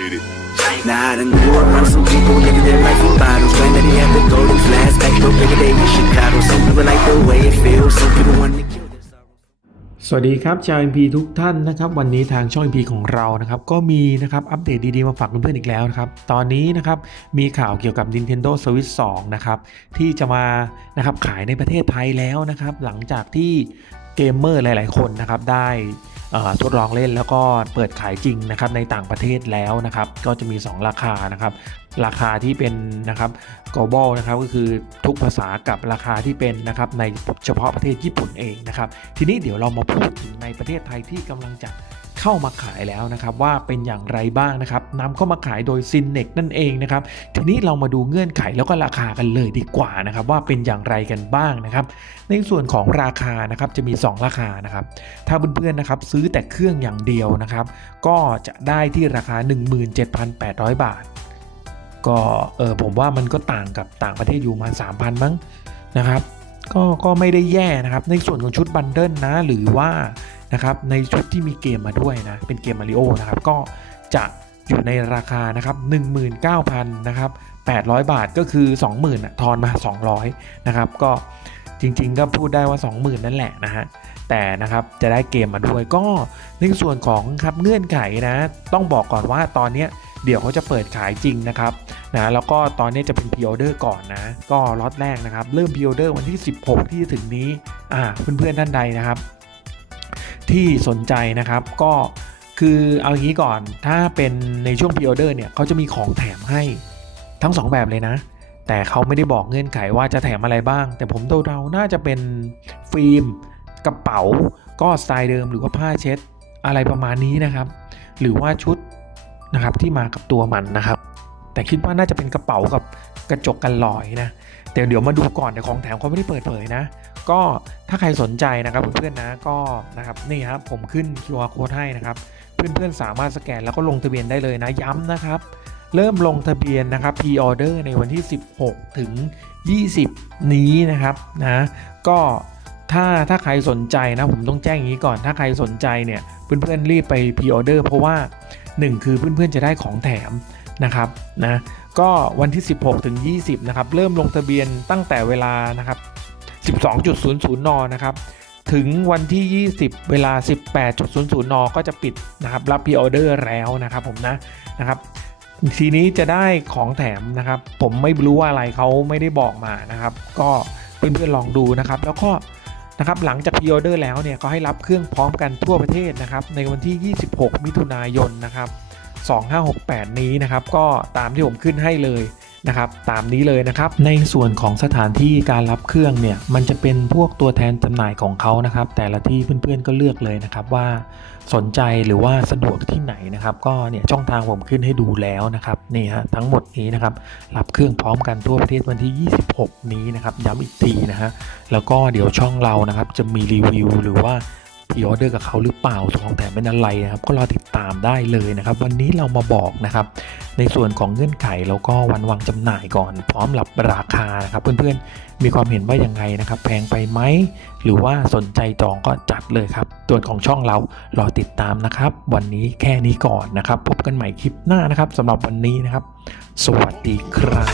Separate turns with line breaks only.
faded.
Now I done grew up on some people living their life in bottles. Claim that he had the golden flask, back no bigger day in Chicago. Some people like the way it feels, some people want to kill their sorrows.
สวัสดีครับชาว MP ทุกท่านนะครับวันนี้ทางช่อง MP ของเรานะครับก็มีนะครับอัปเดตดีๆมาฝากเพื่อนๆอีกแล้วนะครับตอนนี้นะครับมีข่าวเกี่ยวกับ Nintendo Switch 2นะครับที่จะมานะครับขายในประเทศไทยแล้วนะครับหลังจากที่เกมเมอร์หลายๆคนนะครับได้เอ่อ ทดลองเล่นแล้วก็เปิดขายจริงนะครับในต่างประเทศแล้วนะครับ ก็จะมี 2 ราคานะครับ ราคาที่เป็นนะครับ global นะครับก็คือทุกภาษากับราคาที่เป็นนะครับในเฉพาะประเทศญี่ปุ่นเองนะครับ ทีนี้เดี๋ยวเรามาพูดถึงในประเทศไทยที่กำลังจะ เข้ามาขายแล้วนะครับว่าเป็นอย่างไรบ้างนะครับนำเข้ามาขายโดยซินเนกนั่นเองนะครับทีนี้เรามาดูเงื่อนไขแล้วก็ราคากันเลยดีกว่านะครับว่าเป็นอย่างไรกันบ้างนะครับในส่วนของราคานะครับจะมี 2 ราคานะครับถ้าเพื่อนๆนะครับซื้อแต่เครื่องอย่างเดียวนะครับก็จะได้ที่ราคา 17,800 บาท ก็เออผมว่ามันก็ต่างกับต่างประเทศอยู่มา 3,000 มั้งนะครับก็ก็ไม่ได้แย่นะครับในส่วนของชุดบันเดิลนะหรือว่า นะครับในชุดที่มีเกมมาด้วยนะ เป็นเกมมาริโอนะครับ ก็จะอยู่ในราคานะครับ19,000นะครับ800 บาทก็คือ 20,000อะทอนมา 200นะครับก็จริงๆ ก็พูดได้ว่า 20,000 นั่นแหละนะฮะแต่นะครับจะได้เกมมาด้วยก็ในส่วนของครับเงื่อนไขนะ ต้องบอกก่อนว่าตอนเนี้ยเดี๋ยวเขาจะเปิดขายจริงนะครับนะแล้วก็ตอนนี้จะเป็นพ r ออเดอร์ก่อนนะ ก็ล็อตแรกนะครับ เริ่มพ r ออเดอร์วันที่ 16 ที่จะถึงนี้อ่าเพื่อนๆท่านใดนะครับ ที่สนใจนะครับ ก็คือเอางี้ก่อนถ้าเป็นในช่วงพ r ออเดอร์เนี่ยเขาจะมีของแถมให้ทั้ง 2 แบบเลยนะ แต่เขาไม่ได้บอกเงื่อนไขว่าจะแถมอะไรบ้าง แต่ผมเดาๆน่าจะเป็นฟิล์มกระเป๋า ก็สไตล์เดิมหรือว่าผ้าเช็ดอะไรประมาณนี้นะครับ หรือว่าชุดนะครับที่มากับตัวมันนะครับ แต่คิดว่าน่าจะเป็นกระเป๋ากับกระจกกันลอยนะแต่เดี๋ยวมาดูก่อนแต่ของแถมเขาไม่ได้เปิดเผยนะ ก็ถ้าใครสนใจนะครับเพื่อนๆนะก็นะครับนี่ครับผมขึ้น QR code ให้นะครับ เพื่อนๆสามารถสแกนแล้วก็ลงทะเบียนได้เลยนะย้ำนะครับ เริ่มลงทะเบียนนะครับ p r order ในวันที่ 16 ถึง 20 นี้นะครับนะก็ถ้าถ้าใครสนใจนะผมต้องแจ้งอย่างนี้ก่อน ถ้าใครสนใจเนี่ยเพื่อนๆรีบไป p r order เพราะว่า 1 คือเพื่อนๆจะได้ของแถม นะครับนะก็วันที่ 16 ถึง 20 นะครับ เริ่มลงทะเบียนตั้งแต่เวลานะครับ 12.00 น นะครับ ถึงวันที่ 20 เวลา 18.00 น ก็จะปิดนะครับ รับพ r ออเดอร์แล้วนะครับผมนะนะครับทีนี้จะได้ของแถมนะครับ ผมไม่รู้ว่าอะไรเขาไม่ได้บอกมานะครับ ก็เพื่อนๆลองดูนะครับ แล้วก็นะครับหลังจากพ r ออเดอร์แล้วเนี่ยก็ให้รับเครื่องพร้อมกันทั่วประเทศนะครับ ในวันที่ 26 มิถุนายนนะครับ 2568 นี้นะครับก็ตามที่ผมขึ้นให้เลยนะครับตามนี้เลยนะครับ ในส่วนของสถานที่การรับเครื่องเนี่ยมันจะเป็นพวกตัวแทนจำหน่ายของเขานะครับ แต่ละที่เพื่อนๆก็เลือกเลยนะครับว่าสนใจหรือว่าสะดวกที่ไหนนะครับ ก็เนี่ยช่องทางผมขึ้นให้ดูแล้วนะครับนี่ฮะทั้งหมดนี้นะครับรับเครื่องพร้อมกันทั่วประเทศวันที่ 26 นี้นะครับย้ำอีกทีนะฮะแล้วก็เดี๋ยวช่องเรานะครับจะมีรีวิวหรือว่า พรีออเดอร์กับเขาหรือเปล่าของแถมเป็นอะไรนะครับก็รอติดตามได้เลยนะครับ วันนี้เรามาบอกนะครับ ในส่วนของเงื่อนไขแล้วก็วันวางจำหน่ายก่อน พร้อมรับราคานะครับเพื่อนๆมีความเห็นว่ายังไงนะครับ แพงไปไหมหรือว่าสนใจจองก็จัดเลยครับตัวนของช่องเรารอติดตามนะครับ วันนี้แค่นี้ก่อนนะครับ พบกันใหม่คลิปหน้านะครับสำหรับวันนี้นะครับ สวัสดีครับ